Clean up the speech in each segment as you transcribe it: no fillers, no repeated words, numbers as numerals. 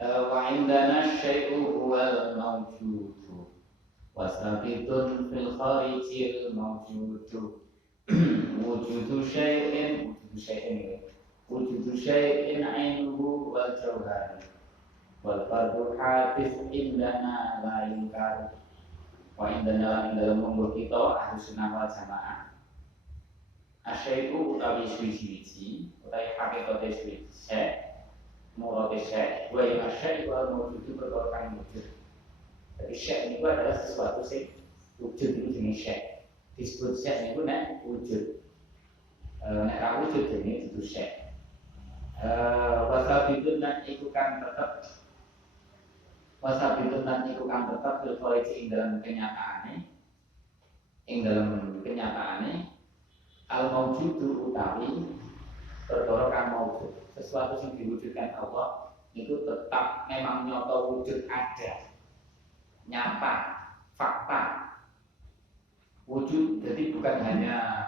wa indana syai'u huwal mawjudu wasabitun fil kharijil mawjudu wujudu syai'in ainuhu wal jawhar wal fardu hadis indana la yungkar wa indana dalam monggo kita ahli sunnah wal jamaah asyai'u utawi suci-suci utawi hakikate suci murad syai' wa ya syai' wa mawjudu perkara kang wujud. Jadi syai' itu adalah sesuatu sing wujud itu jenis syai'. Disebut syai' itu nek wujud. Nek ra wujud jenenge itu syai'. Wasabitun lan iku kang tetep fil khariji ing dalam kenyataane al mawjudu utawi perkara kang mawjud. Sesuatu yang diwujudkan Allah itu tetap memang nyata wujud ada, nyata, fakta, wujud. Jadi bukan hanya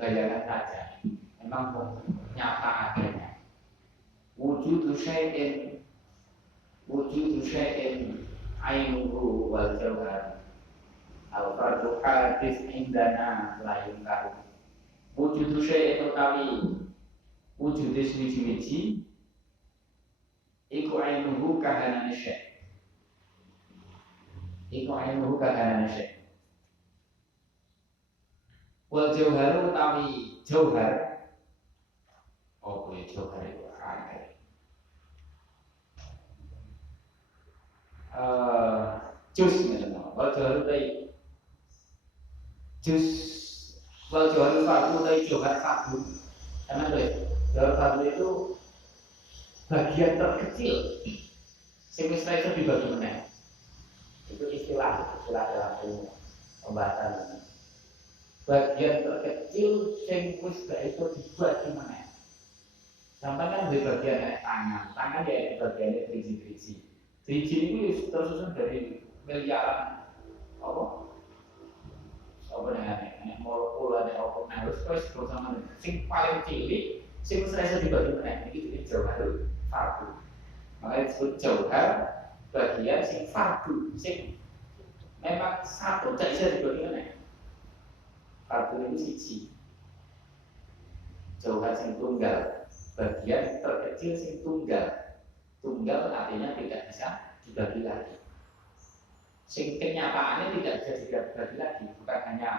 bayangan saja, memang nyata adanya. Wujudu syai'in ainuhu wal jawhar al fardu hadis indana la yungkar. Wujudu syai'in utawi wujude suci-suci iku ainuhu kahanane syai'. Wal jauharu utawi jauhar. Oh, boleh jauhar itu akeh. Jus ngene. Wal jauharu utawi jus wal jauharu fardu utawi jauhar fardu. Karena jauhar fardu itu bagian terkecil. Sing wis itu dibagi meneh. Itu istilah dalam ilmu pembahasan. Bagian terkecil sing wis itu dibagi meneh. Sampai kan di bagian tangan ya bagiannya driji. Driji itu tersusun dari miliaran namanya molekul ada organel terus bersama sing paling cilik sing wis dibagi meneh iki jauhar fardu. Makanya disebut jauhar bagian sing fardu sing memang satu tak bisa dibagi meneh. Fardu itu siji. Jauhar sing tunggal, bagian terkecil sing tunggal. Tunggal artinya tidak bisa dibagi lagi. Sing kenyataannya tidak bisa dibagi lagi, bukan hanya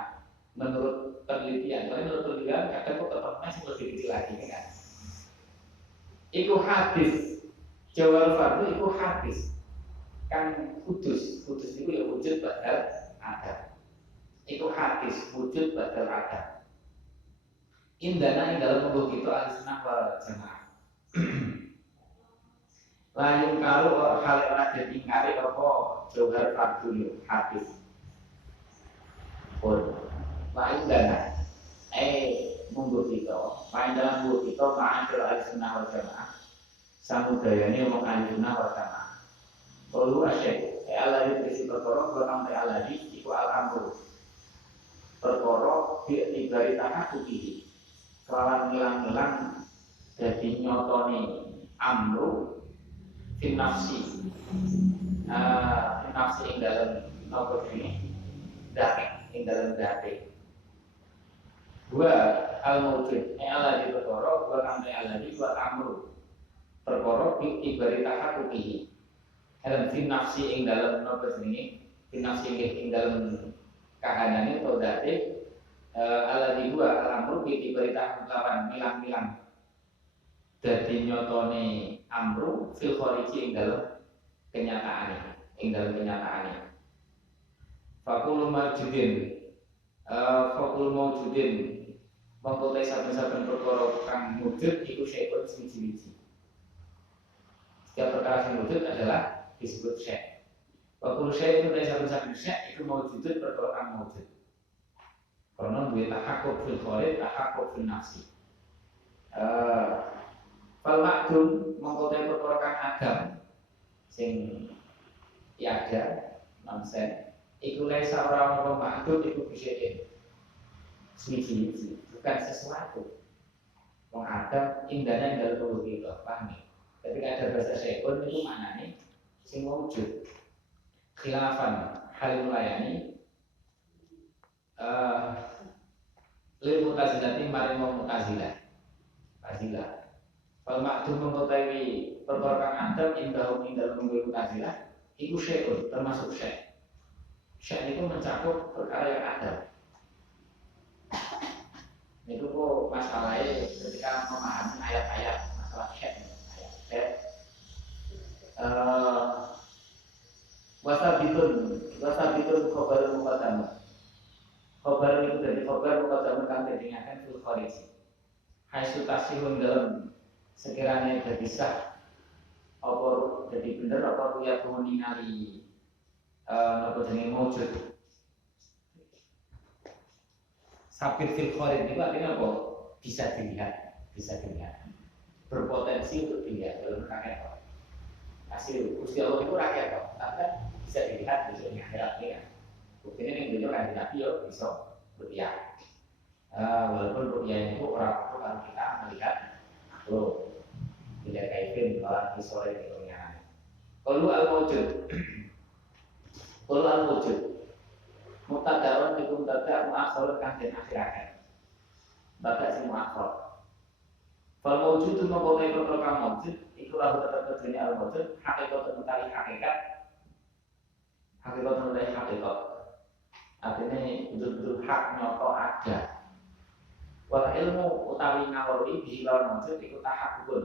menurut penelitian. Kalau menurut penelitian kadang kok ketemunya sing lebih kecil lagi kan. Iku hadis. Jauhar fardu iku hadis. Kan kudus itu ya wujud badal ada. Iku hadis wujud badal ada. Indana ing dalam munggo kita ahli wal jamaah. Layung karo hal ora dadi ingkari apa jauhar fardu hadis. Pun lain dana munggo kita, main dalam munggo kita ma'al ahli wal jamaah. Samudayane wong ahli wal jamaah. Kalau asyik, Allah di prinsip perkara, kalau Allah di iku al-amru. Perkara diibari tanah putih. Kelawan ngilang-ngilang jadi nyotoni amru finafsi. Finafsi ing dalam nopo ini dati, ing dalam dati. Dua al-mawjud, Allah di perkara, Allah di al-amru. Perkara diibari tanah putih. Dalam nafsi ing dalam nopo jenenge nafsi ing dalam kahanane atau date ala dua alamru diberita lawan milang-milang dadi nyotone amru fil khariji ing dalam kenyataane fakul mawjudin mongko saben-saben perkara kang wujud iku syai'un siji-siji. Setiap perkara yang wujud adalah disebut syai'. Waktu syai' itu dari satu-satu syai' itu mawjudun perkara kang mawjud. Karena duwe tahakkuk fil kharij, tahakkuk fil nafsi. Fal ma'dum mongko perkara kang agam sing tiada nonsen iku laisa ora ono ma'dum iku bisyai'in. Suci bukan sesuatu. Wong Adam indahnya dalam tubuh kita, paham ya? Ketika ada bahasa syai'un itu maknanya sing wujud. Khilafan hal melayani lil mutazilati maring wong mutazilah. Mutazilah. Kalau makdum mengetahui perkara kang adab indahum ing dalem mutazilah iku syai'un termasuk syai'. Syai' itu mencakup perkara yang adab. Itu kok masalahnya ketika memahami ayat-ayat masalah syai'. Wasabitun khobar muqaddam. Khobar itu dari khobar muqaddam kang didingaken fil kharij. Haitsu tasihun dalam sekiranya jadi sah apa jadi bener apa ruya ningali apa jenenge maujud. Sabit fil kharij itu artinya apa? Bisa dilihat, berpotensi untuk dilihat dalam rakyat. Hasil Gusti Allah itu rakyat kok, tapi kan bisa dilihat di dunia akhirat ini kan. Buktinya yang beliau kan Nabi ya bisa rupiah. Walaupun rupiah itu orang itu kalau kita melihat tidak kaifin malah di sore di dunia. Kalau al-wujud, mutadaron itu mutadak muakhir kan dan akhirat. Bapak si muakhir. Kalau wujud itu mempunyai perkara wujud, itulah tetap terjadi al-wujud. Hakikat tentang hakikat tentang hakikat. Artinya betul-betul hak nyoto ada. Wal ilmu utawi ngalori bihilawan wujud itu tahakukun.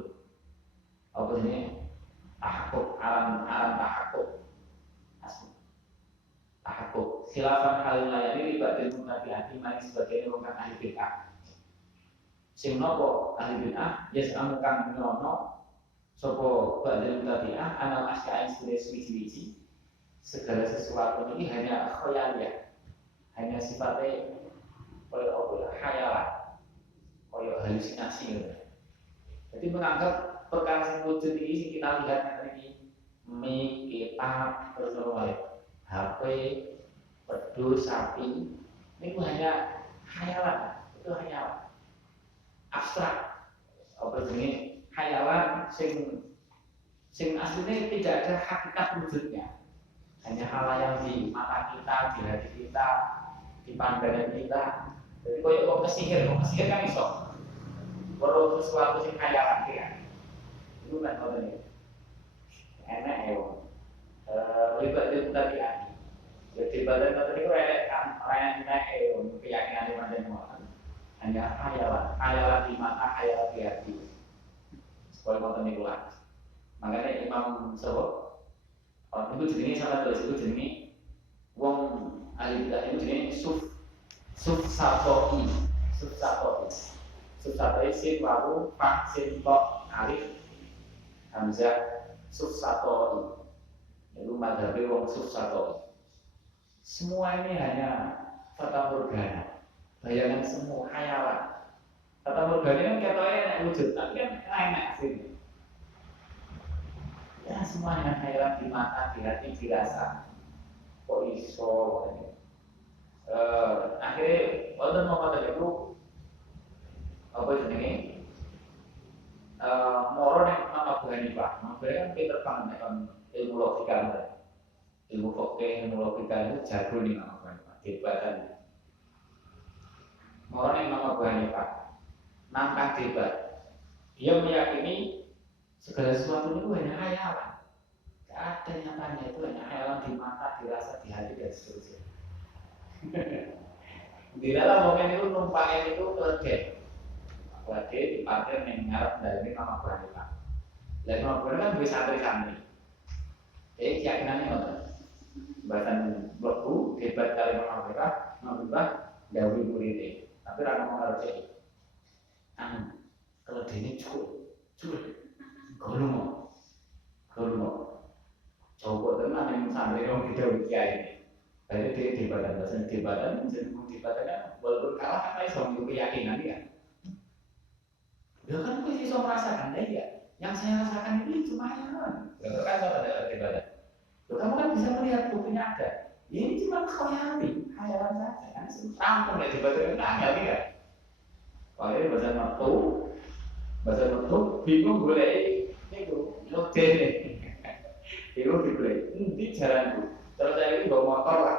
Apa ini? Tahakuk, alam tahakuk. Tahakuk. Khilafan hal layani ribatil mutabi'ati mani sebagainya bukan ahli bid'ah. Sing nopo ahli bid'ah yes amu kang nyono sapa badal mutabi'ah anal asyain suwi-suwi segala sesuatu ini hanya khayaliyah, hanya sifatnya koyo apa ya, khayalan, koyo halusinasi gitu. Jadi menganggap perkara yang wujud ini sing kita lihat nanti ini mic, kitab, terus HP, pedus, sapi, ini hanya khayalan, itu hanya abstrak, apa jenis khayalan sing aslinya tidak ada hakikat wujudnya, hanya hal yang di mata kita, di hati kita, di pandangan kita. Jadi kalau kesihir kan iso. Kalau sesuatu sing khayalan ya, itu kan apa nih? Enak ya, libat tadi ani. Jadi badan tadi itu kan orang yang keyakinan di mana hanya khayalan di mata, khayalan di hati. Sekolah konten itu lah. Makanya Imam Syafi'i, itu jenis salah satu itu jenis wong ahli bidah itu jenis sufsatoi. Sufsatoi sin wawu fa sin to alif hamzah sufsatoi. Itu madhabi wong sufsatoi. Semua ini hanya fata morgana. Bayangan semua, khayalan. Fata morgana kan katanya enak wujud, tapi kan enak sih. Ya semuanya khayalan di mata, di hati, dirasa. Kok iso? Akhirnya, walaupun mau kata itu apa jenenge? Moro yang nama Bu Hanifah. Nama Bu Hanifah kan pinter banget kan ilmu logika kan. Ilmu fikih, ilmu logika itu jago nih nama Bu Hanifah. Debatan. Moro yang nama Bu Hanifah. Nangkang debat. Dia meyakini segala sesuatu itu hanya khayalan. Tidak ada nyatanya, itu hanya khayalan di mata, dirasa, di hati dan seterusnya. Di dalam momen itu numpangnya itu keledai di parkir yang ngarep dari nama Bu Hanifah. Lalu nama Bu Hanifah kan bisa santri-santri. Jadi keyakinannya apa? Bahkan blogku debat kali nama Bu Hanifah Dawi Muride. Tapi rana mengerti. Keledai ini cukup. Golong. Coba tenang yang santri yang tidak kiai ini. Jadi dia debatan, debatannya walaupun kalah kan bisa memiliki keyakinan ya. Ya kan aku bisa merasakan ya. Yang saya rasakan itu cuma khayalan. Betul kan kalau ada debatan. Kamu kan bisa melihat buktinya ada. Ini cuma khayalan saja. Kan rampung ya debatan itu angel ya. Kalau ini bahasa metu bingung boleh itu Oke deh. Itu dibeli. Di jalanku. Terus saya ini bawa motor lah.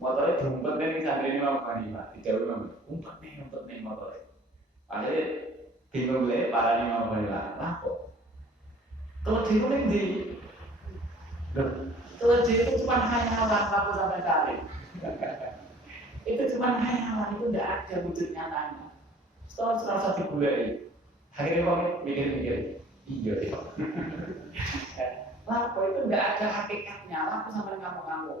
Motornya diumpet nih santri ini mau mani pak. Dijauh memang. Umpet nih motornya. Akhirnya bingung beli para ini mau mani lah. Lah kok? Kalau di kalau itu cuma hayalan kamu sampai cari. Itu cuma hayalan, itu tidak ada wujud nyatanya. Setelah serasa digulai, akhirnya orang mikir-mikir, iya deh. Lapo itu tidak ada hakikatnya, lapo sampai kamu.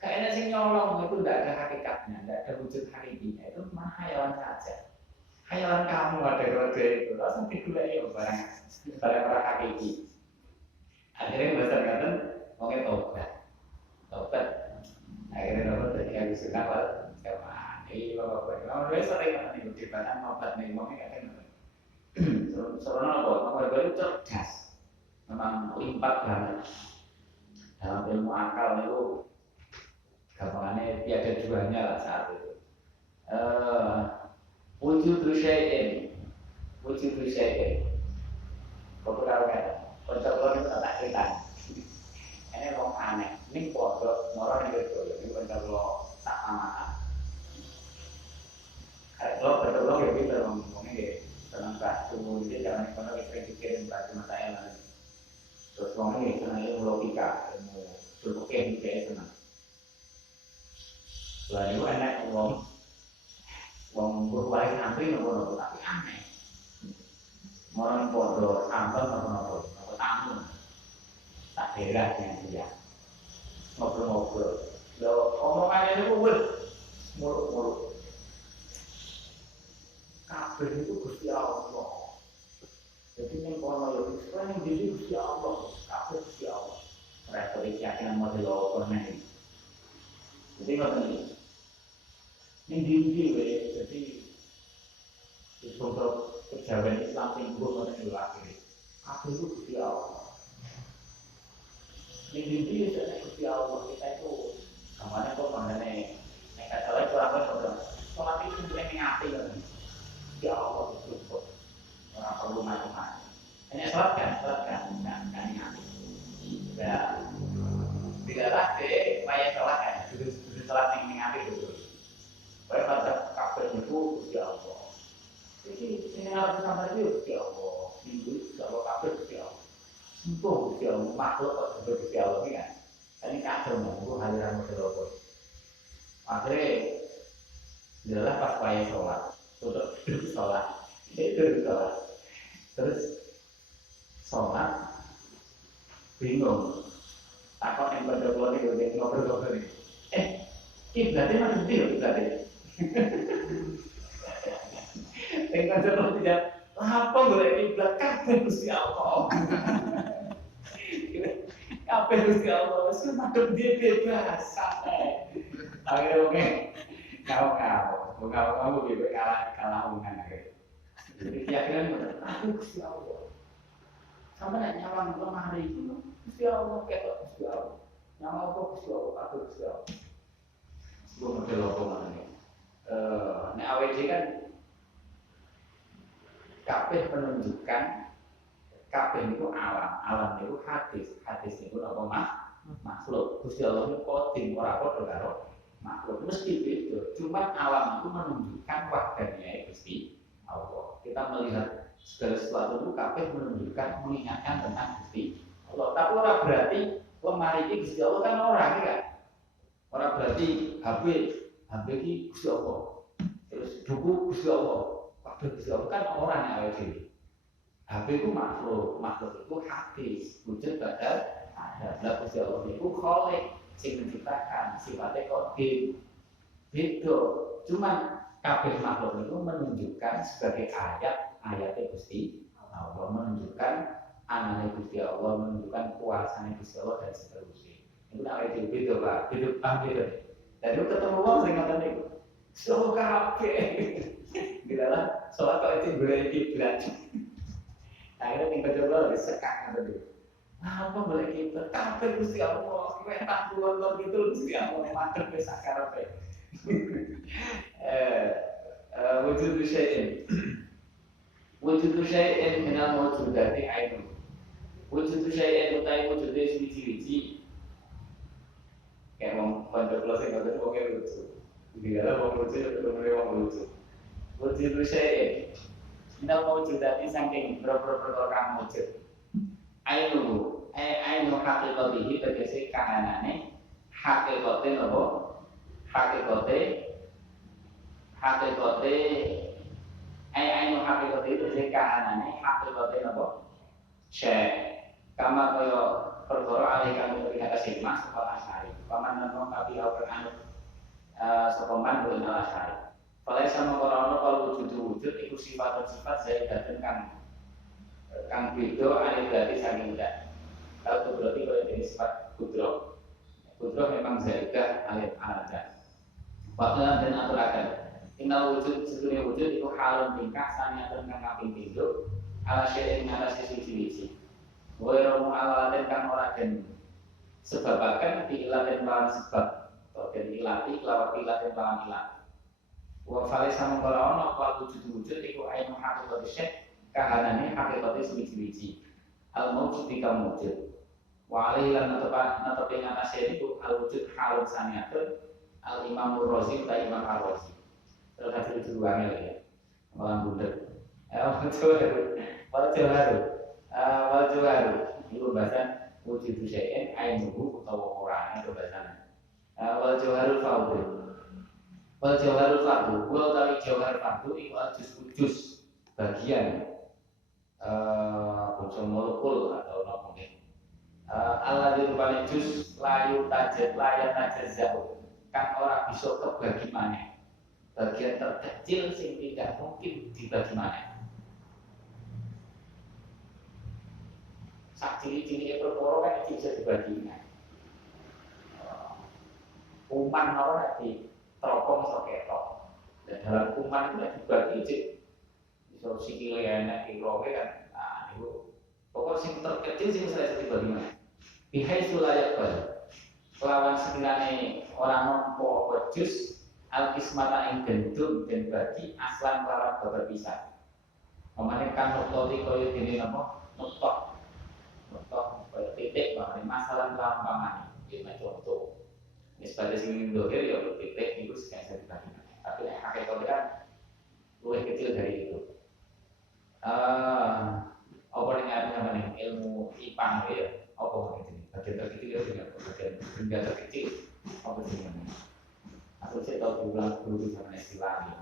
Kayaknya sih nyolong itu tidak ada hakikatnya, tidak ada wujud hakikinya. Itu cuma hayalan saja. Hayalan kamu ada keluarga itu, langsung digulai barang hakiki. Akhirnya bahasa mungkin tobat. Akhirnya tobat dari yang suka sama ini bapak. Memang sering banget nih dibahas tobat nih, mungkin kadang sebenarnya bapak itu cerdas, memang limpat banget dalam ilmu akal itu. Gampangannya tiada duanya lah saat itu. Wujud syai'in. Beberapa kata itu tak cerita. Ini orang aneh, ini kodok, orang yang betul, ini benar lo tak amat. Kalau betul lo ya kita ngomongnya ya, tenang tak tunggu dia jangan pernah pikirin batu mata elang. Terus ngomongnya karena ilmu logika, ilmu suluknya juga tenang. Setelah itu enak ngomong berwali santri nopo tapi aneh. Orang kodok sambal nopo tamu. Tak herannya dia ngobrol-ngobrol. Lo omongannya itu muluk-muluk. Kabeh itu Gusti Allah. Jadi yang kono yo Islam yang jadi Gusti Allah, kabeh Gusti Allah. Mereka keyakinan model apa nih? Jadi ngoten iki. Ning ndi jadi untuk kejawen Islam sing ngono niku akhire. Kabeh itu Gusti Allah. Yang diri sudah Gusti Allah kita itu kemana kok mengenai nekat salah itu apa saudara? Sholat itu boleh mengati kan? Gusti Allah itu kok orang perlu macam-macam. Hanya sholat kan mengati. Ya, tidaklah deh supaya sholat kan, judul sholat yang mengati dulu. Supaya pada kabel itu Gusti Allah. Jadi ini harus sampai itu Gusti Allah. Minggu Gusti Allah kabel Gusti Allah. Untuk Gusti Allah, makhluk kok sebagai Gusti Allah ini kan. Ini kacau itu haliran model apa. Akhirnya adalah pas payah sholat, tutup duduk sholat, terus sholat bingung. Takut yang berdua ini ngobrol-ngobrol ini. Kiblatnya mana bukti loh kiblatnya. Dengan contoh tidak, apa boleh kiblat kabeh Gusti Allah. Kabeh Gusti Allah, madhep dia bebas santai. Akhirnya oke, kau bebas kalah omongan akhirnya. Jadi keyakinan benar, aku Gusti Allah. Sama nak nyawang lemari itu, Gusti Allah ketok Gusti Allah. Nyawang kok Gusti Allah, aku Gusti Allah. Gue model omongan ini. Nek AWD kan kabeh menunjukkan kabeh itu alam itu hadis itu apa makhluk. Gusti Allah itu koding ora padha karo makhluk. Mesti beda. Cuma alam itu menunjukkan wahdaniyahe Gusti Allah. Kita melihat segala sesuatu itu kabeh menunjukkan mengingatkan tentang Gusti Allah. Tapi ora berarti lemari iki Gusti Allah kan ora kan. Ora berarti HP iki Gusti Allah. Terus buku Gusti Allah. Kabeh Gusti Allah kan ora nek awake. HP itu makhluk itu hadis, wujud badal ada. Lah Gusti Allah itu khaliq, sing menciptakan, sifatnya qadim. Beda. Cuman kabeh makhluk itu menunjukkan sebagai ayat-ayatnya Gusti Allah, menunjukkan anane Gusti Allah, menunjukkan kuasanya Gusti Allah dan seterusnya. Itu namanya beda Pak, hidup beda. Dan itu ketemu wong sing ngoten niku. So kabeh. Dilalah sholat kok itu boleh kiblat. Akhirnya tinggal coba lebih sekak nanti. Apa boleh kita? Kabeh Gusti Allah, kita tampulon gitu Gusti Allah madhep wis sakarepe. Wujud syai'in minal mawjudati ainun. Wujud saya utai wujudnya suci-suci. Kayak mau kontrol sing ngoten wong lucu. Digala wong lucu ketemu wong lucu. Wujud saya kita mau wujudati saking berapa kang wujud. Ainu hakikatihi tegese kahanane hakikate napa? Hakikate ainu hakikate tegese kahanane hakikate napa? Syekh kama kaya perkara alih kami terlihat asimah sekolah asari paman nang kapi Al-Qur'an sekoman boleh asari kalau sama orang kalau wujud itu sifat zaidatun kang beda ada berarti saking tidak kalau itu berarti kalau jenis sifat kudro memang zaidah ada waktu dan aturakan inal wujud sedunia wujud itu halun tingkah saniatun kang kaping pindho ala syai'in ala sisi Wairamu alatin kan ora den sebabakan diilatin lawan sebab atau den ilati lawan ilatin lawan ilat. Wa fale sama kala ana apa wujud iku ainu haqiqati syekh kahanane haqiqati suci-suci. Al maujud dikam wujud. Wa alaihi lan natepi ngatasi iku al wujud halun saniatun al Imam Razi ta Imam Ar-Razi. Terus hasil juruannya lagi ya. Malam bunder. Wal jawaru itu bahasa wujud syai'in ainuhu utawa orang itu bahasanya. Wal jawaru fardu wal tawi jawhar fardu itu juz bagian bangsa molekul atau apa nih. Allah dirupane juz layar tajazzahu kan ora bisa kebagi maneh. Bagian terkecil sing tidak mungkin dibagi maneh. Ciri-ciri perkara kan bisa dibagi. Kuman ora di teropong iso ketok. Dan dalam kuman itu dibagi iso sikile enak kirowe kan. Nah, niku pokok sing terkecil sing bisa dibagi mana. Bihai sulayak bal. Kelawan sekirane ora nampa wujud al-qismata ing gendung dan bagi aslan kelawan berpisah. Pemane kan nutoti kaya dene napa? Nutok titik bahwa masalah lampamane iki contoh nisbate sing dohir ya titik itu bisa dibagi tapi hakikat kan lebih kecil dari itu apa namanya ilmu IPA ya apa ini bagian terkecil ya dengan bagian benda terkecil apa sih namanya aku sih tahu dulu zaman istilah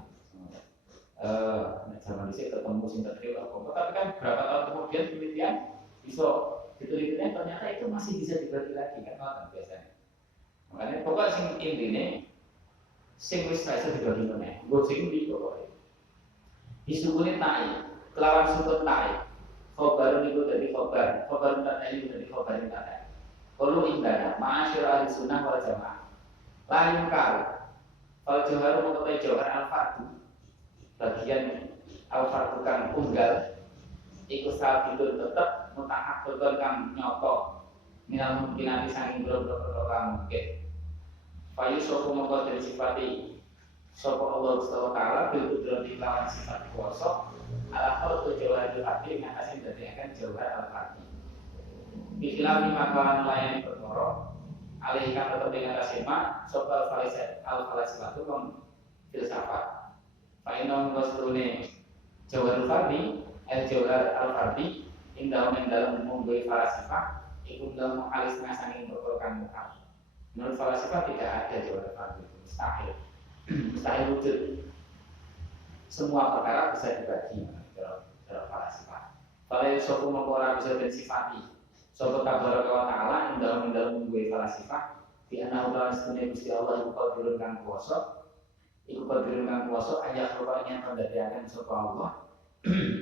zaman itu ketemu sing terkecil apa tapi kan berapa tahun kemudian penelitian bisa ditelitinya ternyata itu masih bisa dibagi lagi kan biasanya. Makanya pokoknya sing intine sing wis bisa dibagi meneh. Nggo sing ndi pokoke. Disukune tai, kelawan sukun tai. Khobar niku dadi khobar tadi dadi khobar tadi. Kalau indana ma'asyir ahli sunnah wal jamaah. Lain kali. Kalau jawhar mengkotai jawhar al-fardu bagian al-fardu kan tunggal iku sabitun tetep mutahakkan kang nyoto minal mungkinati saking bro-bro kang mungkin Fayu sopo mongko dari sifati sopo Allah SWT bil kudrati lawan sifat kuasa ala khulqu jawhar al-hati ngatasin dadiakan jawhar al-hati bikhilaf lima kawan melayani perkara alihkan tetap dengan tasima sopo al-falasifat itu filsafat fa'inom wasrune jawhar al-hati jawhar al-hati dalam membuat falsafah ikut dalam menghalis nasangin berkorban muka. Menurut falsafah tidak ada jawab fardu, mustahil wujud. Semua perkara bisa dibagi dalam falsafah. Kalau suatu mengkora bisa bersifati, suatu kabar Allah Taala dalam membuat falsafah di anak utawa sedunia Gusti Allah iku qadirun kuwasa, ayat rupanya pendadiakan sapa Allah.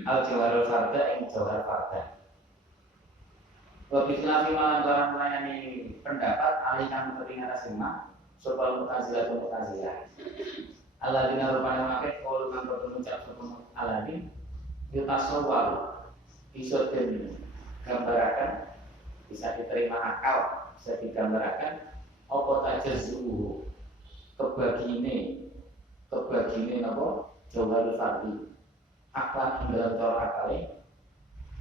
Al-jawharul farda ing jawhar farda. Wa bikhilaf malan barang melayani pendapat alikan kepentingan asma sopal mutazilah. Alladzina rupanya maket qaul kang mengucap sapa Alladzin yutasawwal bisa digambarkan bisa diterima akal bisa digambarkan apa tajazzu kebagine napa jawharul fardi aklan ing dalam cara akale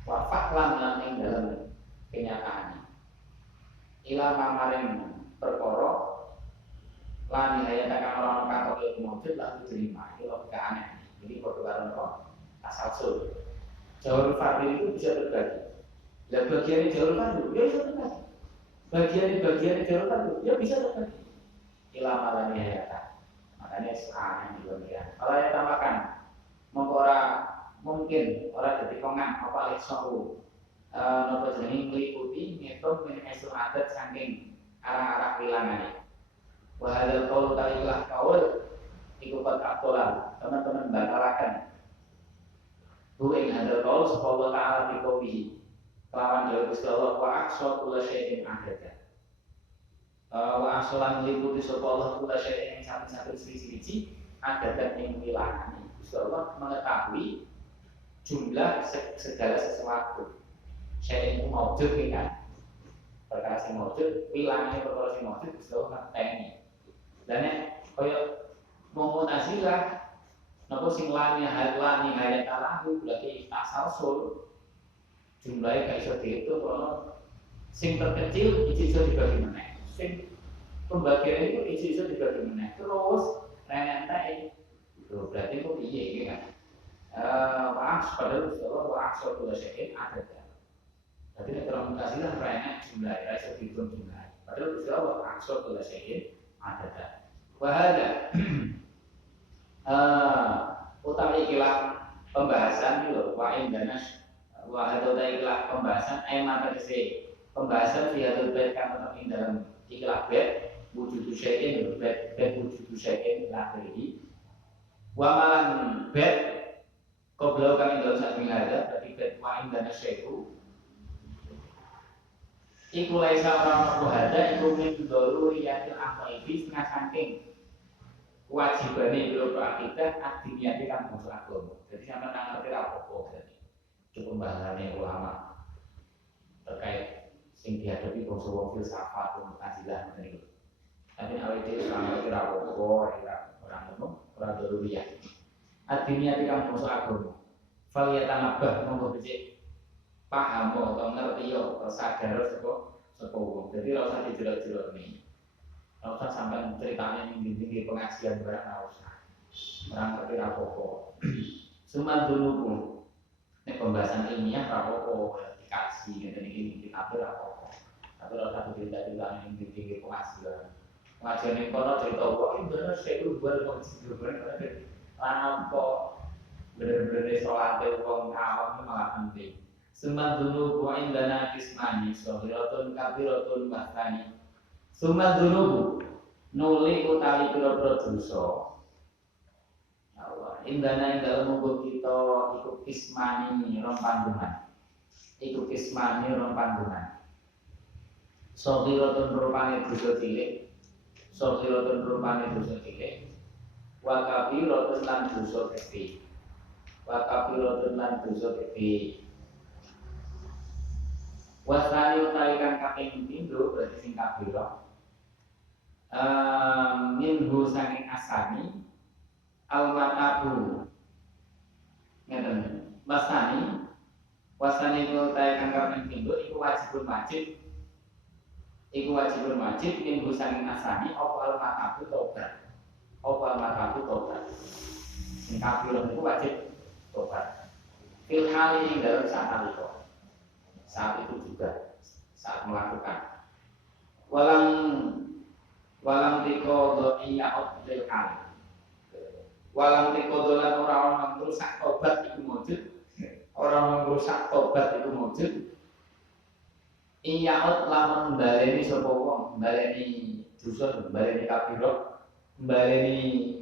wa faklan lan ing dalam kenyataannya. Ila mamaring perkara lan nihayat akan orang kantor itu maujud lalu terima. Ini logika aneh. Jadi pertukaran kok asal sul. Jawab fardhu itu bisa terbagi. Dan bagian jawab fardhu ya bisa terbagi. Bagian jawab fardhu ya bisa terbagi. Ila malah nihayat. Makanya aneh di bagian. Kalau yang tambahkan mungkin orang jadi kongan apa leksoru nopo jenenge meliputi ngitung minhaisul adat saking arah-arah wilangannya. Wahadal qaul tailah qaul iku qad aqtolan teman-teman batalakan bu ing hadal qaul subhanahu wa ta'ala bi qawlihi kelawan dawuh Gusti Allah wa aqsa kullu syai'in adada wa aqsalan meliputi subhanahu kullu syai'in saben-saben siji-siji adada ing wilangan. Gusti Allah mengetahui jumlah segala sesuatu. Syai'in maujud kan perkara sing maujud wilangannya perkara sing maujud Gusti Allah ngerteni. Dan kaya Mu'tazilah napa sing lani hayat alahu berarti tasalsul jumlahnya gak iso dihitung karena sing terkecil iso dibagi meneh. Sing pembagian itu iso dibagi meneh. Terus renentek itu berarti kok piye iki kan. Maaf padahal Gusti Allah wa aqsa kullu syai'in adada. Jadi nek terang Mu'tazilah renek jumlah iso dihitung jumlah. Padahal Gusti Allah wa aqsa kullu syai'in adada. Wahada utawi ikilah pembahasan itu wa'in danas wahada ikilah pembahasan mata kese pembahasan fihatul bait kan tetap dalam ikilah bait wujudu syai'in bait wujudu syai'in akhiri wa malan bait qabla kan dalam satu hada berarti bait wa'in danas syai'u iku laisa orang wahada iku min daruriyatil aqaidi setengah saking wajibane ilmu akidah adiniate kan bangsa agama. Jadi sampeyan nang ngerti ra apa-apa berarti. Cukup pembahasannya ulama terkait sing dihadapi bangsa wong filsafat Mu'tazilah ngoten niku. Tapi awake dhewe ora ngerti ra apa-apa, ora ngono, ora daruriyah. Adiniate kan bangsa agama. Fal yatanabah monggo becik paham atau ngerti yo sadar sapa wong. Jadi ora usah dijelok-jelok nih. Ora usah sampean ceritanya ning pengajian barang ora usah. Ora ngerti apa-apa. Suman dulu nek pembahasan ilmiah ora apa-apa dikasih ngene iki kitab ora apa-apa. Tapi ora usah cerita-cerita ning pengajian. Pengajian ning kono cerita kok iki bener sik luar kok bener apa bener-bener salate wong awam malah penting. Suman dulu wa indana kismani sohiratun kabiratun wahtani. Suman dulu nuli utawi pira-pira dosa. Allah, indana ing dalem munggo kita iku kismani rong panggonan. Iku kismani rong panggonan. Sohiratun rupane dosa cilik. Sohiratun rupane dosa cilik. Wa kabiratun lan dosa gedhe. Wa kabiratun lan dosa gedhe. Wasani utawi kang kaping pindho berarti sing kabira. Minhu saking asani al-matabu ngeten wasani itu utawi kang kaping pindho iku wajibun wajib minhu saking asani apa al-matabu tobat sing kabira iku wajib tobat fil hali ing dalem saat itu juga saat melakukan walang tikodo iya optil kali walang tikodo lan orang merusak tobat itu wujud iya ot lamun baleni sapa wong baleni dosa baleni kabira baleni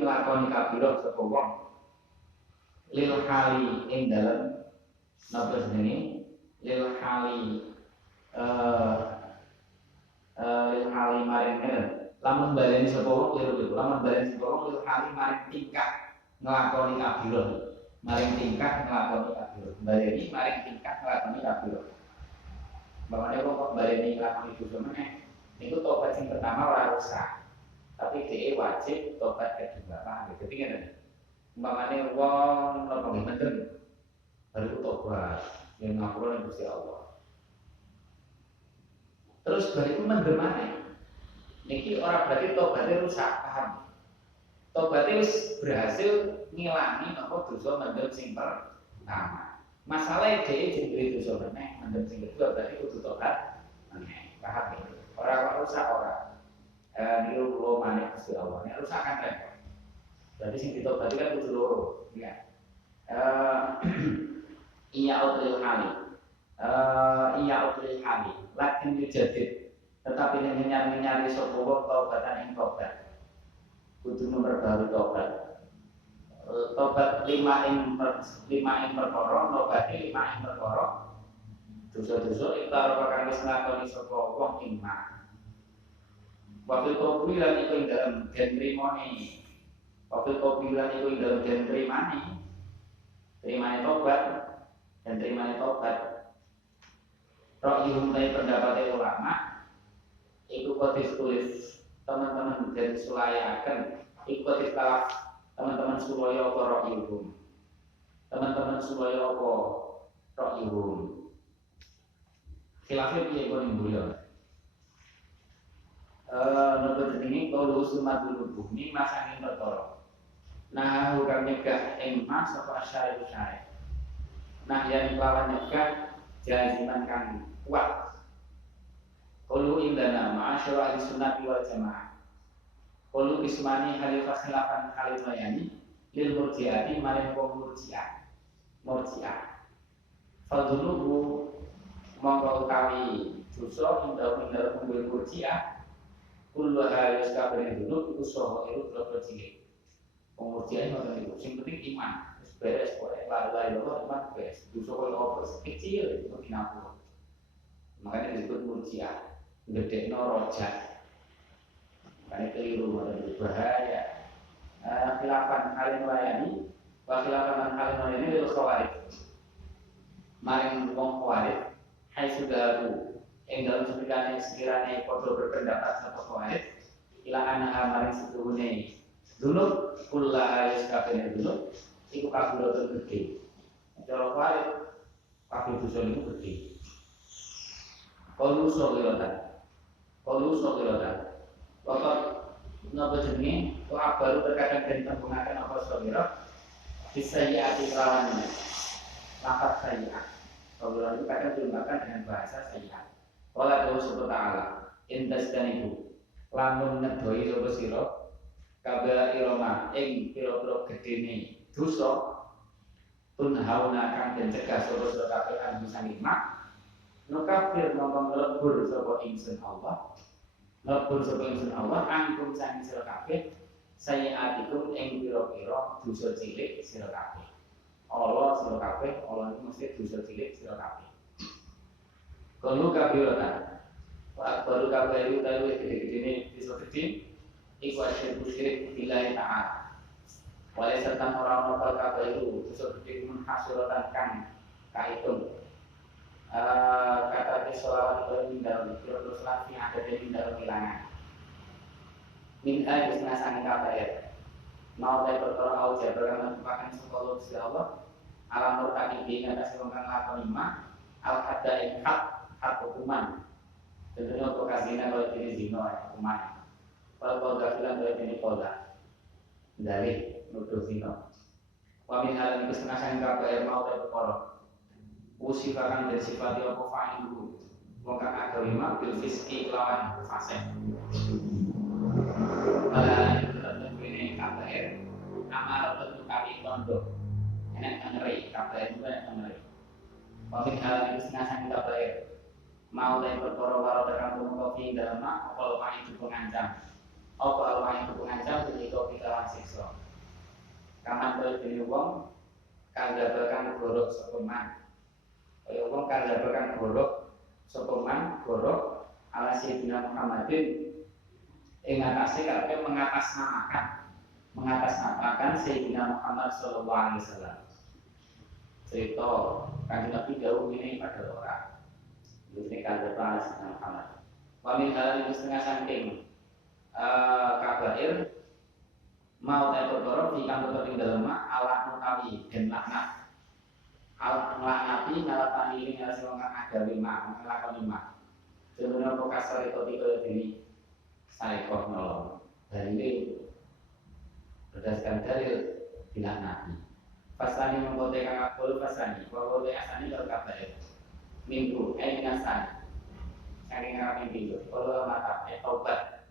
nglakoni kabira sapa wong lil hali ing dalem napa jenenge lil hali maring lamun baleni sapa wong lil hali maring tingkah nglakoni kabira baleni maring tingkah nglakoni kabira bangane kok baleni nglakoni dosa meneh niku tobat sing pertama ora rusak tapi dhek wajib tobat kedua paham gitu ngene umpamane wong napa mendem baru tobat yang ngapura ning Gusti Allah. Terus bariku mendemane. Niki ora berarti tobaté rusak, paham? Tobaté wis berhasil ngilangi napa dosa mendem sing pertama. Masalahnya dia jadi dosa meneh, mendem sing kedua berarti kudu tobat meneh. Paham ya? Ora kok rusak ora. Niru kula maneh Gusti Allah. Nek rusak kan repot. Berarti sing ditobati kan kudu loro, ya. Iya utril hali. Iya utril hali. Lakin dijadid. Tetapi ning nyari sapa wong taubatan ing tobat. Kudu memperbarui tobat. Tobat lima ing perkara, nobati lima ing perkara. Dosa-dosa iktaro kang wis nglakoni sapa wong ing mak. Waktu kopi lan iku ing dalem den trimone. Waktu kopi lan iku ing dalem den trimane tobat dan trimane tobat. Ra'yuhum dari pendapat ulama iku kodis tulis teman-teman dan sulayakan iku kodis talaf teman-teman sulaya apa ra'yuhum. Teman-teman sulaya apa ra'yuhum. Khilafnya piye kok ning beliau. Nopo jenenge kalau sumat dulu ini masangin perkara. Nah, bukan nyegah emas apa syarif syarif. Nah, yang lawan nyegah jaziman kan kuat. Qalu indana ma'asyara al-sunnati wal jamaah. Qalu ismani halifah khilafan khalimayani lil murji'ati maring wong murji'ah. Fadluhu mongko utawi dosa indah kumpul murji'ah. Kullu hayus kabeh dulu iku saha iku blok cilik. Pemurjian ngoten niku. Sing penting iman. Wis beres pokoke la ilaha illallah iman beres. Dosa kok opo kecil itu dinapura. Makanya disebut murjiah. Ngedekno rojak. Makanya keliru ngoten bahaya. Khilafan kalian layani, wa khilafan kalian layani lil khawarij. Maring wong khawarij hai sudah dalam sekiranya kodoh berpendapat satu khawarij ila anha maring setuhune dunub kulla yaskabene dunub iku kabulotun gede. Cara khawarij kabeh dosa niku gede. Qalu saghiratan. Waktu napa jenenge ora baru terkadang den tembungaken apa saghirah disayati lawan lafaz sayyi'ah. Saghirah itu kadang diungkapkan dengan bahasa sayyi'ah. Qala Ta'ala ta'ala intas dan ibu lamun ngedoi sapa sira kabeh irama ing pira-pira gedene dosa tunhauna kang den cegah sapa sira kabeh anu sanging mak nukafir mongko nglebur sapa ingsun Allah angkum sanging sira kabeh sayiatikum ing pira-pira dosa cilik sira kabeh. Allah sira kabeh, Allah iki mesti dosa cilik sira kabeh. Kalau kabiratan, baru kabiru tahu gede-gede ini gede, iku asyik syirik billahi ta'ala. Oleh serta orang-orang kabiru dosa gede menhasilkan kan kaitung. Kata kesolawat itu dalam terus lagi ada di dalam bilangan. Minta bisnis angin kabar. Mau dari perkara au jabaran merupakan sekolah Gusti Allah. Alam murtadi atas wong kang lakon lima al-hadda ing hak hukuman. Tentunya untuk kasihnya kalau jenis zina hukuman. Kalau gafilan kalau jenis koda dari nuduh zina. Wamin hal ini kesengasan kabar mau dari perkara. Usifakan dari sifat apa fa'in dulu. Wong kang agama bil fiski lawan fasik. Pada ini kabar amal tentu kami tondo. Enak ngeri kabar itu enak ngeri. Wamin hal ini kesengasan kabar mau dari perkara waro terkandung kopi dalam mak apa lemah itu pengancam jadi kopi lawan siksa kaman boleh jadi wong kaldabakan gorok sepeman kaya wong kaldabakan gorok sepeman gorok ala Sayyidina Muhammadin atase kabeh mengatasnamakan Sayyidina Muhammad sallallahu alaihi wasallam. Cerita Kanjeng Nabi dawuh ngene pada orang ini kalau bahas tentang Muhammad. Wamin hal itu setengah saking kabair mau perkara di kantor ing dalem ala mutawi den laknat nglaknati ngalapani ing ngarasi wong kang ada lima nglakoni lima jenenge apa kasar itu tiga dini saekoh nolong dari ini berdasarkan dalil dilaknati fasani mengkote kang akul fasani bahwa te asani karo kabar minggu minasani saking ngarep minggu kalau mata tobat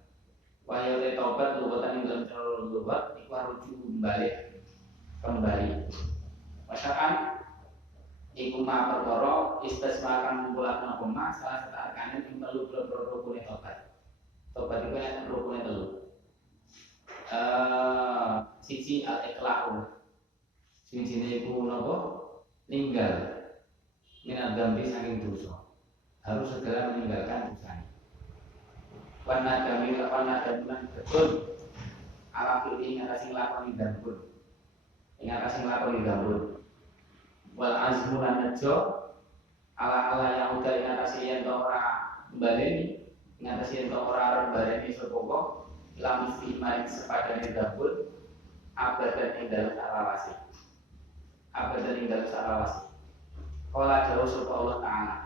wahyu te tobat luwatan ing dalem cara luwat iku rujuk kembali masyarakat iku ma perkara istisma kang ngumpulake koma salah satu arkane ing telu rukune tobat. Tobat iku nek rukune telu. Siji al-iqla'u. Siji iku napa? Ninggal. Minat dambi saking dosa. Harus segera meninggalkan dosanya. Wana damilan betul ala fi'li ngatasi nglakoni dambur. Ngatasi nglakoni dambur. Wal azmu lan nejo ala yang udah ngatasi yen to ora mbaleni ngatasi yen to ora mbaleni sapa kok lam istimaring sepadane dapur abadan ing dalem salawasi kala jauh sapa Allah taala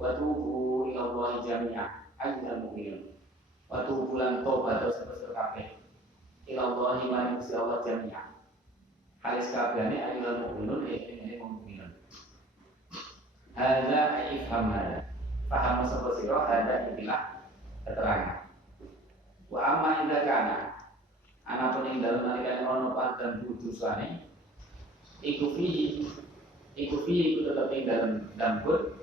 wa tubu ila Allah jami'a ayyuhal mu'minun wa tubu lan tobat sebesar kabeh ila Allah maring Allah jami'a halis kabehane ayyuhal mu'minun ini mu'minun. Hadza ifham hada. Paham sapa sira hada ikilah keterangan. Wa amma idza kana anapun ing dalem nalikane ana padang dosane iku fihi iku tetep ing dalem dambut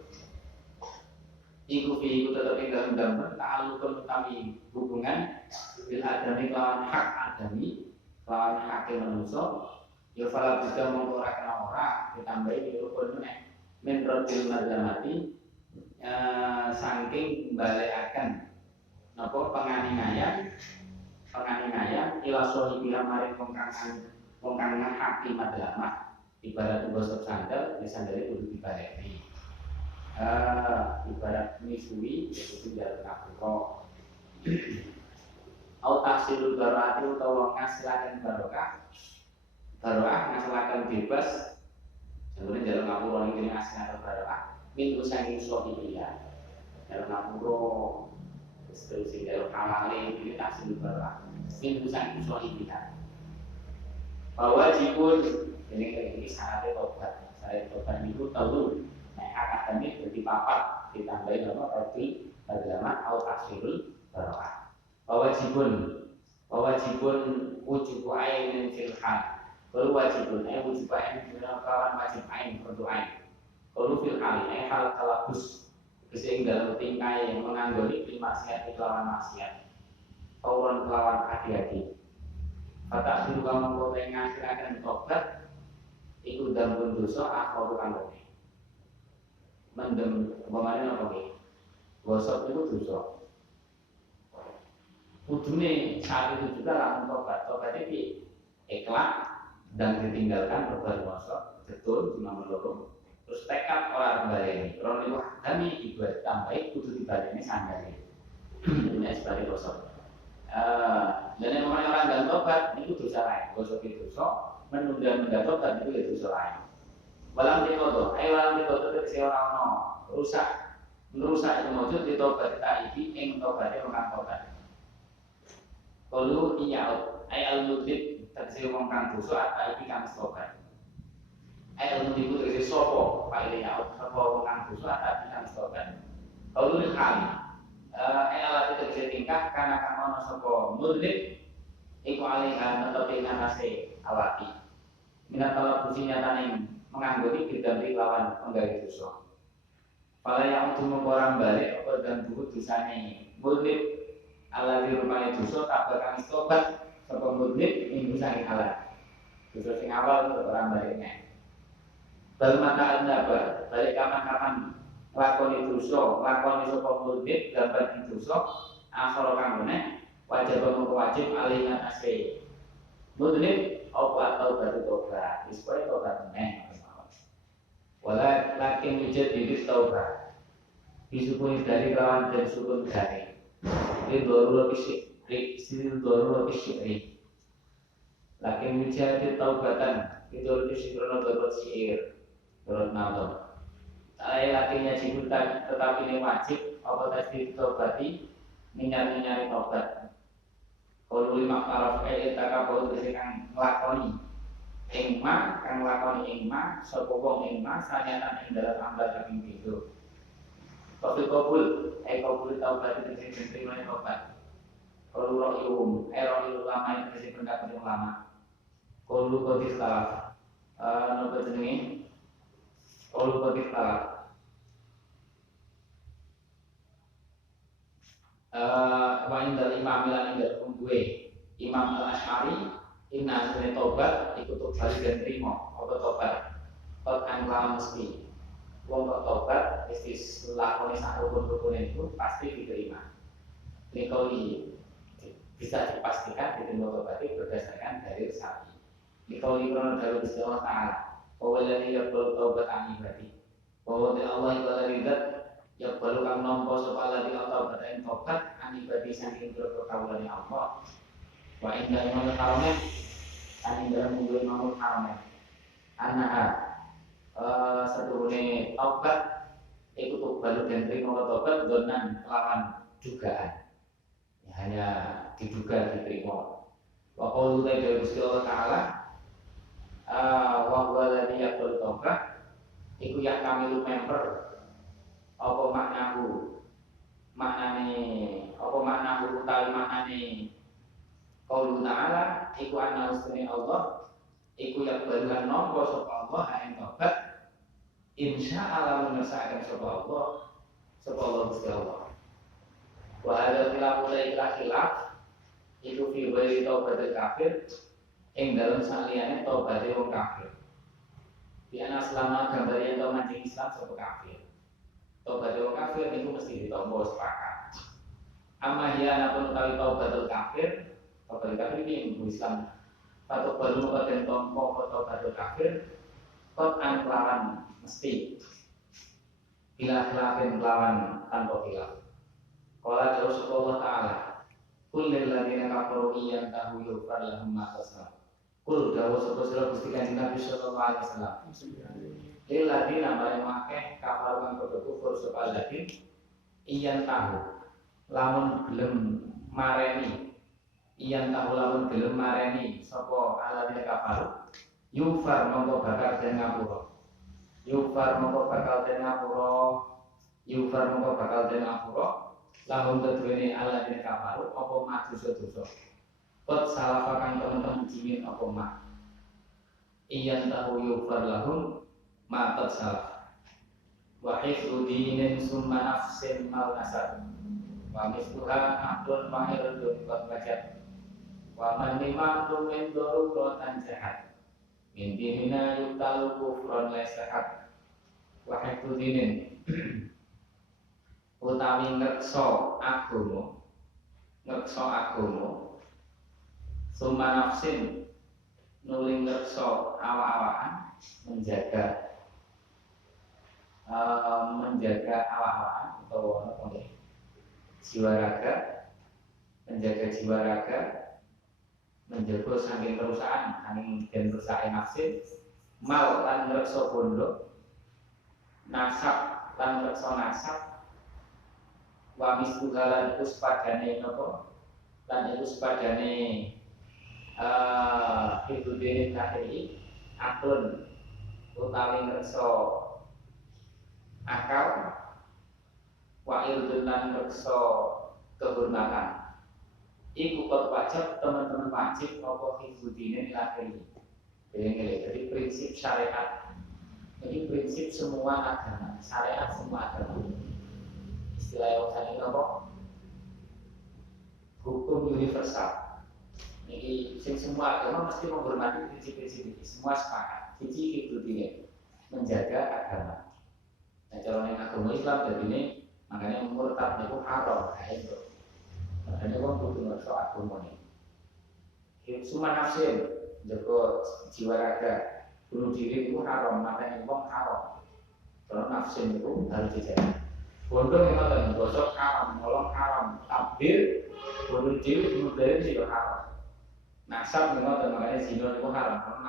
ta'alluqun utawi hubungan bil adami lawan hak adami lawan hak manusa ya fala bisa mengko ora kena ora ditambahi rukun men rodil mazamati saking balekaken napa penganiayaan ila sohibila maring wong kang ngahaki madlamah ibarat gosok sandal di sandal kudu dibaleni ibarat misui yaitu jalan kapuro au tahsilul barokah utawa ngasilaken barokah ngasilaken bebas sebenarnya jalan ngapura ini ngasilaken barokah min usahi sohibiya jalan ngapura terus jalan kamali ini tahsilul barokah min usahi sohibiya wajibun ini syaratnya tobat itu tahu akademik berarti papat ditambahin nama roti agama atau tahsilul barokah wajibun wujubu ainin fil hal kalau wajibun wujub ain kawan wajib ain untuk ain kalau fil hal hal kalabus sehingga dalam tingkah yang menganggori maksiat kelawan maksiat tauran kelawan hati-hati kata siru kamu kau mengakhirkan tobat ikut dalam dosa akhir kandungnya mendem kemarin apa nih gosok itu dosa kudune saat itu juga langsung tobat itu ikhlas dan ditinggalkan berbuat dosa betul cuma melorong terus tekad orang kembali orang itu kami dibuat tambahin kudu dibaleni sandari ini sebagai dosa dan yang orang dan tobat itu dosa lain gosok itu dosa menunda tobat itu dosa lain walam dikoto, walam dikoto itu orang rusak itu wujud di tobat kita ini yang tobatnya orang tobat kalau iya'ud al-mudlib terkesi orang kan dosa atau ini kan tobat al-mudlib itu terkesi sopo pak iya'ud sopo orang kan dosa atau ini kan tobat kalau dikali alat itu terkesi tingkah karena kamu sopo mudlib iku alihah mentopi ngasih awati minat talab businya taning menganggoti didampingi lawan penggali dosa. Pada yang untuk memborang balik apa dan buku dosanya mudlib ala di rumahnya dosa tak bakal tobat sebab mudlib minggu sangi halal. Dosa sing awal untuk orang baliknya. Baru mata anda balik kapan-kapan lakoni dosa, lakoni sebab mudlib dapat dosa akhir kangune wajib mewajib alihnya asli mudlib apa atau tobat ispoe tobat meneh wala lakin wujud diri taubat disukuni dari lawan dan sukun dari ini doru lebih syikri lakin wujud di taubatan itu lebih syikrono darurat syair Menurut nazar. Saya lakinya jibutan tetapi ini wajib apa tadi tobati nyari tobat. Kalau lima karaf taka bau kang nglakoni ingma kang nglakoni ingma sapa wong ingma sanyatan ing dalam ambar kaping 3. Kafil kabul kabul taubat itu sing terima tobat. Kalau ro'yum ro'yum lama itu sing pendapat ulama. Kalau kodis salah nopo jenenge kalau kodis salah wa indal imam lan indal gue Imam Al-Asy'ari inna sunne tobat ikut balik dan terima apa tobat tot angkala mesti wong kok tobat mesti lakoni sak rukun-rukun itu pasti diterima nikoli bisa dipastikan diterima tobat itu berdasarkan dalil sapi nikoli krono dalil Gusti Allah Ta'ala wa alladzi yaqbalu taubatan ibadi wa Allah ibadah ridat ya baru kang nampa sapa alladzi taubat ing tobat an ibadi saking pira kawulane Allah wa inda imam haramen an inda imam haramen anha sedurunge taubat iku tuh baru den trimo tobat donan kelawan dugaan ya, hanya diduga diterima wa qaulu dari Gusti Allah Ta'ala wa huwa alladzi yaqbalu taubat iku yak kamilu member apa maknahu utawi maknane qaulu ta'ala iku ana usune Allah iku yak baluhan nampa sapa Allah ing tobat insyaallah mengersakaken sapa Allah Gusti Allah wa hadza khilaf iku fi ghairi taubatil kafir ing dalem saliyane tobaté wong kafir di ana selama gambare ento mancing Islam sapa kafir tobat wong kafir itu mesti ditompo sepakat. Amma hiya pun utawi taubatul kafir ini Islam. Atau baru mengatakan tompo taubatul kafir kot angklawan mesti bila khilafin kelawan tanpa khilaf. Qala terus Allah Ta'ala kul lil ladzina kafaru iyyan tahu yufar lahum ma tasab. Kul dawuh sapa Gusti Kanjeng Nabi sallallahu alaihi wasallam. Lilladzi namanya makeh kapal kang padha kufur sapa ladin iyan tahu lamun gelem mareni sapa aladine kapal yufar mongko bakal den ngapura lamun kedhuene aladine kapal apa maju dosa kot salah kang temen-temen jimin apa mak iyan tahu yufar lahum matat salah wa hifdzu dinin summa nafsin mal nasab wa misluha abdul mahirun dukat wajat wa man liman min daruratan jahat min dinina yuktalu kufron lesehat wa hifdzu dinin utawi ngrekso agama summa nafsin nuling ngrekso awak-awakan menjaga awak-awakan atau jiwa raga menjaga saking perusahaan dan perusahaan nafsin mal lan ngrekso bondo nasab lan ngrekso nasab wa misbuhalan iku sepadane napa lan iku sepadane itu dene akhiri aklun utawi ngrekso akal wa ildunan rekso kehormatan iku kot wajib teman-teman wajib apa hifudine ilahi jadi prinsip syariat ini prinsip semua agama syariat semua agama istilah yang tadi apa hukum universal ini semua agama mesti menghormati prinsip-prinsip ini semua sepakat siji hifudine menjaga agama. Nah, kalau yang agama Islam dari ini makanya murtad itu haram, itu. Makanya orang kudu ngerti agama ini. Semua nafsin, jaga jiwa raga, bunuh diri itu haram, makanya orang haram. Kalau nafsin itu harus dijaga. Bodoh memang dan gosok haram, nolong haram, takbir, bunuh diri itu haram. Nasab memang dan makanya zina itu haram, karena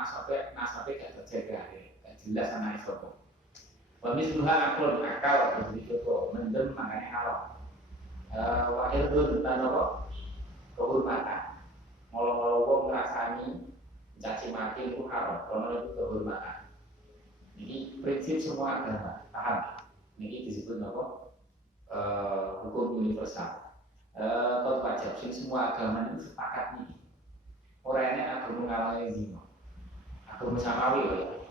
nasabnya gak terjaga, gak jelas anak Islam. Misluha aklun akal jadi contoh mendem makanya halal. Wa irdun tanapa kehormatan. Molo-molo wong ngrasani caci maki itu haram, karena itu kehormatan. Ini prinsip semua agama, paham? Ini disebut apa? Hukum universal. Kalau wajib sih semua agama itu sepakat nih. Orangnya agama ngalami zina, agama samawi loh.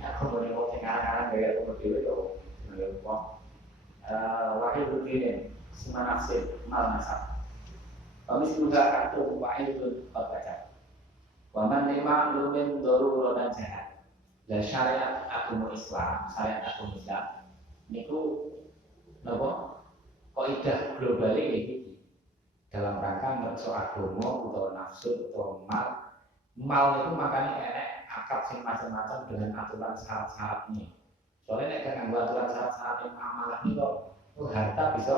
Agama yang kok sekarang gaya agama dewa itu, agama kok. Wahai berdiri, semua nafsir, mal nasab. Kami sudah atur wahai berbaca. Waman lima lumin doru dan jahat. Dan syariat agama Islam, syariat agama Islam, niku napa? Kaidah global ini dalam rangka ngerso agama atau nafsu atau mal itu makanya enek akad sing macam-macam dengan aturan syarat-syaratnya. Soalnya nek kan aturan syarat-syarat yang amalah ini kok harta bisa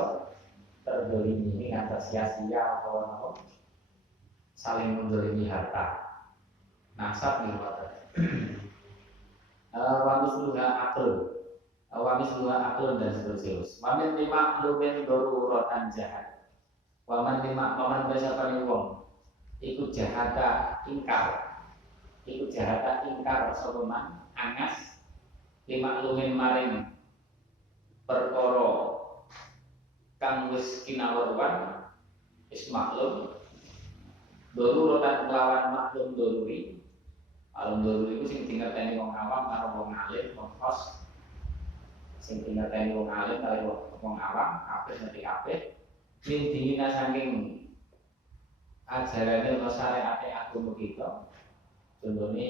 terdolimi ini antara sia-sia atau apa saling mendolimi harta. Nasab di luar. Wamis luha aklun dan seterusnya. Wamin lima lumin dorurotan jahat. Waman siapa nih wong? Ikut jahata ingkar. Ikut jahata ingkar sopeman angas. Lima lumin maring perkoro kang wis kinaweruan is maklum. Dorurotan melawan maklum doruri. Maklum doruri itu sing dingerteni wong awam karo wong alim, wong kos. Sing dingerteni wong alim karo wong awam, kabeh ngerti kabeh. Intinya saking ajarannya atau syariat agama kita, contohnya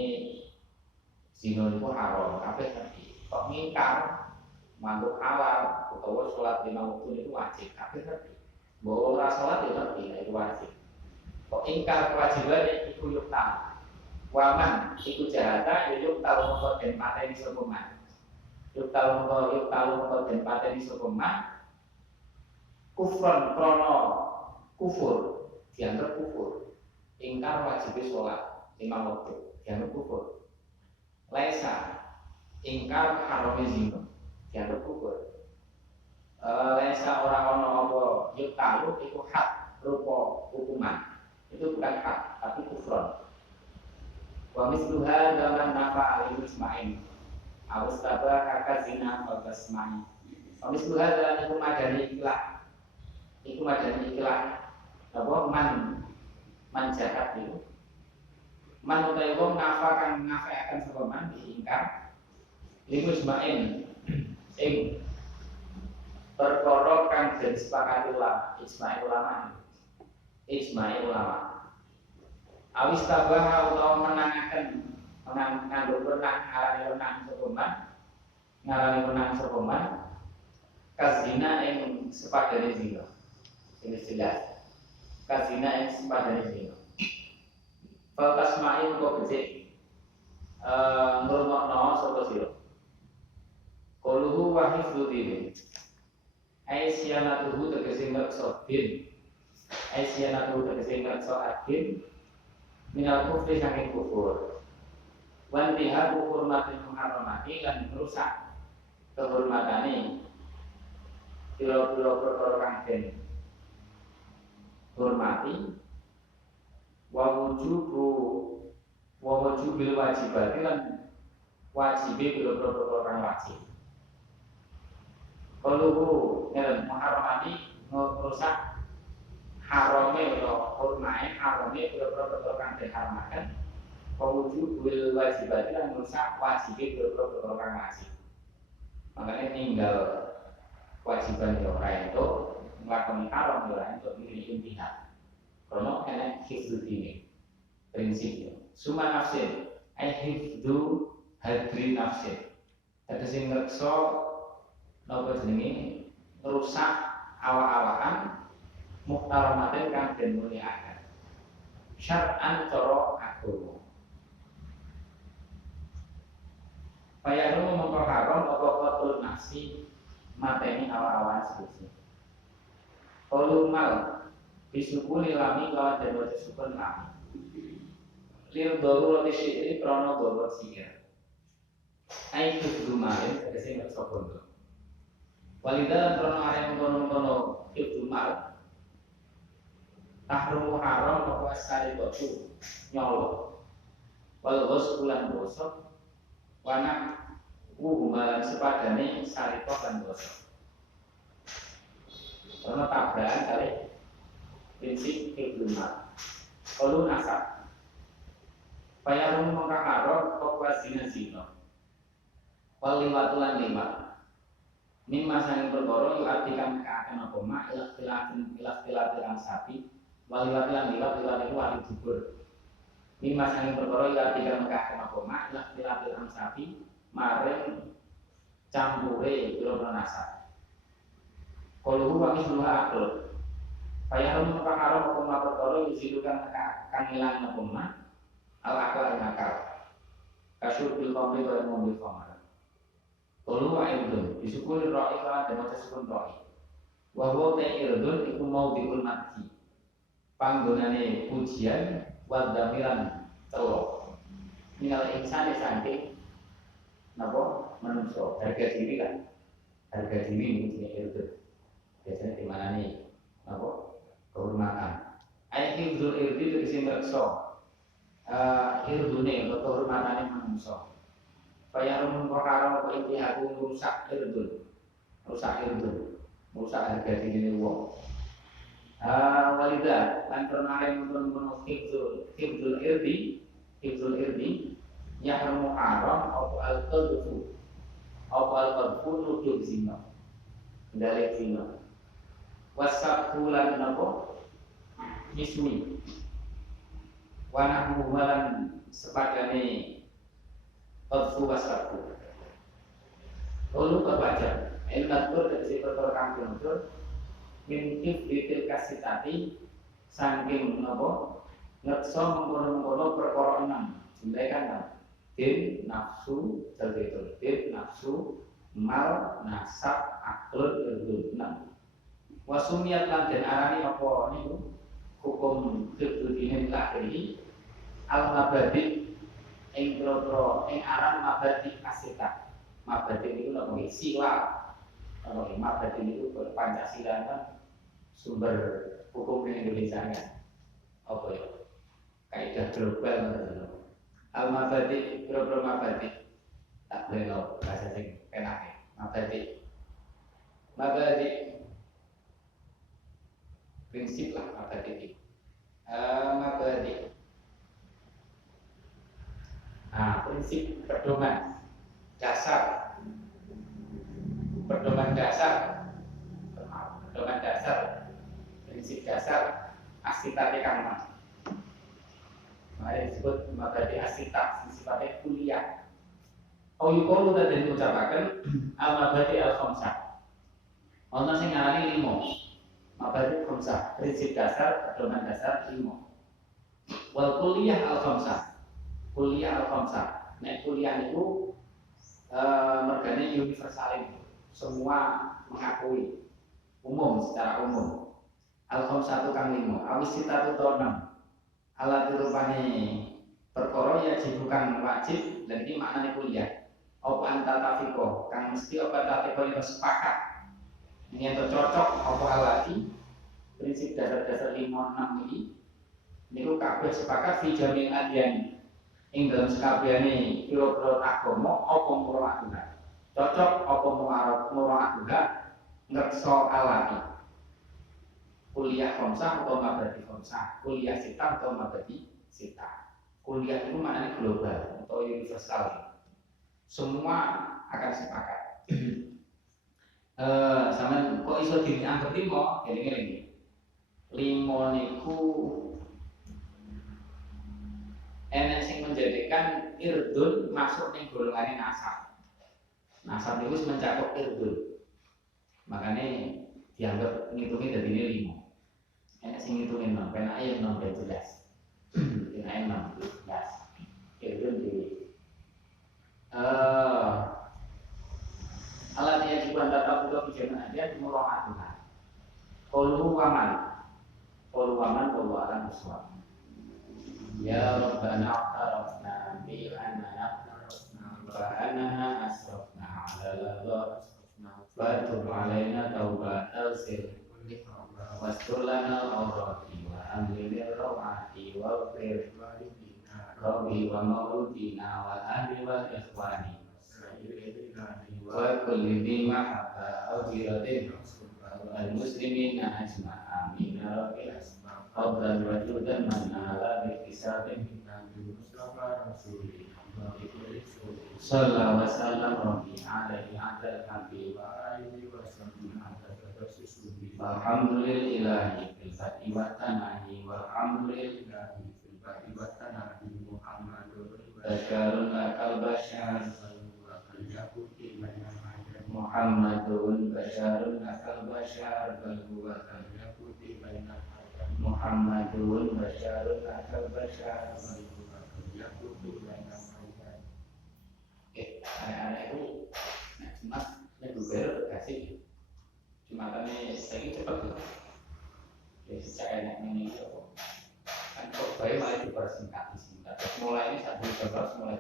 zina itu haram, kabeh ngerti. Kok ngingkar, mantuk halal, utawa sholat 5 waktu itu wajib, kabeh ngerti. Bahwa ora sholat itu ngerti, itu wajib. Kok ingkar kewajiban itu yuktal. Waman iku jahata yuktal mongko den pateni sapa man. Yuktal mongko den pateni sapa man. Kufron krono kufur dianggap kufur. Ingkar wajib sholat 5 waktu dianggap kufur. Laisa ingkar haram zina dianggap kufur. Laisa ora ono apa yuktalu iku hak rupa hukuman. Itu bukan hak tapi kufron. Wa misluha zaman nafa al-isma'in awis tabah kakak zina al-basma'in. Wa misluha dalam itu madani ikhlas apa man jahat itu man utai wong nafa kang ngafeaken sapa man diingkar limu isma'in ing perkara kang den sepakati ulama ijma'i ulama awis tabah utawa menangaken nganggo renang ngarani renang sapa man kazina ing sepadane zina. Ini jelas. Kazina yang sepadane zina. Fal tasma'in kok becik ngrungokno sapa sira. Quluhu wa hifdzu dini. Aisyyanatuhu tegese ngrekso din. Aisyyanatuhu tegese ngrekso adin. Minal kufri saking kufur. Wan biha hurmatil muharramati lan merusak kehormatane pira-pira perkara kang den hormati wa wujubil wajibati lan wajibe pira-pira perkara kang wajib. Kalau ngelen muharramati merusak harame atau hormate harame pira-pira perkara kang diharamkan. Wujudul wajibati lan merusak wajibe pira-pira perkara kang wajib. Makanya tinggal kewajiban orang itu melakukan haram orang itu ini pihak. Karena enak hifdzu dini prinsipnya. Suma nafsin, hifdzu hadri nafsin. Tapi sing ngrekso napa jenenge merusak awak-awakan muhtaramatin kang den mulyakaken. Syar'an cara agama. Payaru mongko haram apa qatul nafsi mateni awak-awakan sedisi. Qalu mal bisukuni lami lawan den waca sukun lami. Lil darurati syi'ri krana darurat sihir. ai kudumarin tegese ngerso bondo. Walida trono areng kono-kono kidumar tahrum haram apa asari batu nyolo. Wal bulan bosok wana malan sepadane sarito lan bosok. Karena tabrakan kali prinsip kidumar. Kalau nasab Payarum mengkaharok Pokwa zina-zina Waliwatulan lima Mimma sanging perkara yu artikan keakan apa mak ilah-ilah sapi Waliwatulan liwat itu wali jubur Mimma sanging perkara yu artikan keakan apa mak ilah-ilah sapi Maring campure biro nasab Kalau huwa misluha akul Payarum mengkaharok apa mak perkara yu zidukan keakan ilang apa mak al-akal yang akal kasyur bil qamri wa mobil qamar tolu wa irdun disukuri ra'i kan dan maca sukun ra'i wa huwa irdun iku mau dihormati panggonane pujian wa damiran telo minal insani saking napa menungso harga diri kan harga diri ini jenis irdun biasanya di mana nih napa kehormatan ayat irdun irdi itu isi mereksa irdune atau kehormatane manungsa. Fayarum perkara apa intihaku rusak irdun. Rusak irdun. Rusak harga diri wong. Walida lan permare mun hifdzul irdi yahrumu haram apa al-qadfu. Apa al-qadfu nuduh zina. Dalil zina. Wasabtu lan napa? Ismi wana huwalan sepadane qadfu wasabu lalu kebaca ilatur tegese perkara kang diatur mintif ditil kasitati saking napa ngekso mengkono-mengkono perkara enam jumlahe kan din nafsu terbetul din nafsu mal nasab akhlul irdun enam wasumiyat lan den arani apa niku hukum fiqh dinin akhiri al-mabadi ing pro ing aran mabadi asita mabadi itu namanya sila mabadi itu Pancasila kan sumber hukum Indonesia kan apa ya kaidah global al-mabadi pro mabadi tak boleh lo bahasa sing enak mabadi prinsip lah mabadi mabadi prinsip pedoman dasar prinsip dasar asitate kama disebut mabadi asita sifatnya kuliah yukolu tadi diucapkan al-mabadi al-khamsah ono sing ngarani 5 mabadi khamsah prinsip dasar pedoman dasar 5 wal kuliah al-khamsah nek kuliah itu mergane universal semua mengakui umum secara umum al-khamsah itu kang 5 awis sita itu 6 alat rupane perkara ya bukan wajib dan ini maknanya kuliah apa antatafiko kang mesti apa tatiko yang sepakat ini yang cocok apa alati prinsip dasar-dasar 5-6 ini niku kabeh sepakat fi jamil adyan ing dalam sekabehane pira-pira agama apa murah cocok apa murah ngrekso alati kuliah khamsah atau mabadi khamsah kuliah sita atau mabadi sita kuliah itu maknanya global atau universal semua akan sepakat sampean kok iso dianggap 5 eling-eling 5 niku enek sing menjadikan irdun masuk ning golongane nasab. Nasab itu mencakup irdun. Makanya dianggap ngitungin dari 5. Enek sing ngitungin 6, penake 6 ben jelas. Penake 6 jelas. Irdun di alat yang dibuat data untuk bijakan aja dimurah Tuhan. Qalu waman alam bisawab. Ya Rabbana a'tarafna bi anna nahnu anna asrafna ala Allah Batul alaina taubat al-sir Wastur lana al-awrati wa amlil rawati wa fir Rabbi wa mauludina wa ahli wa ikhwani Wa kulli di mahabba awjiratin Al-muslimina ajma'a amin ya rabbi Qabdan wa judan manala bikisabin Sallallahu wa sallam rabbi alaihi adal habib Alhamdulillahi fil fati wa tanahi Walhamdulillahi fil fati wa tanahi Basyarun akal basyar Muhammadun basyarun akal basyar Muhammadun basyarun akal basyar anak-anak itu cuma Jubair kasih Jumatannya lagi cepat tuh ya sejak enaknya ini kan kok baik malah dipersingkat terus mulai ini 1 Februari mulai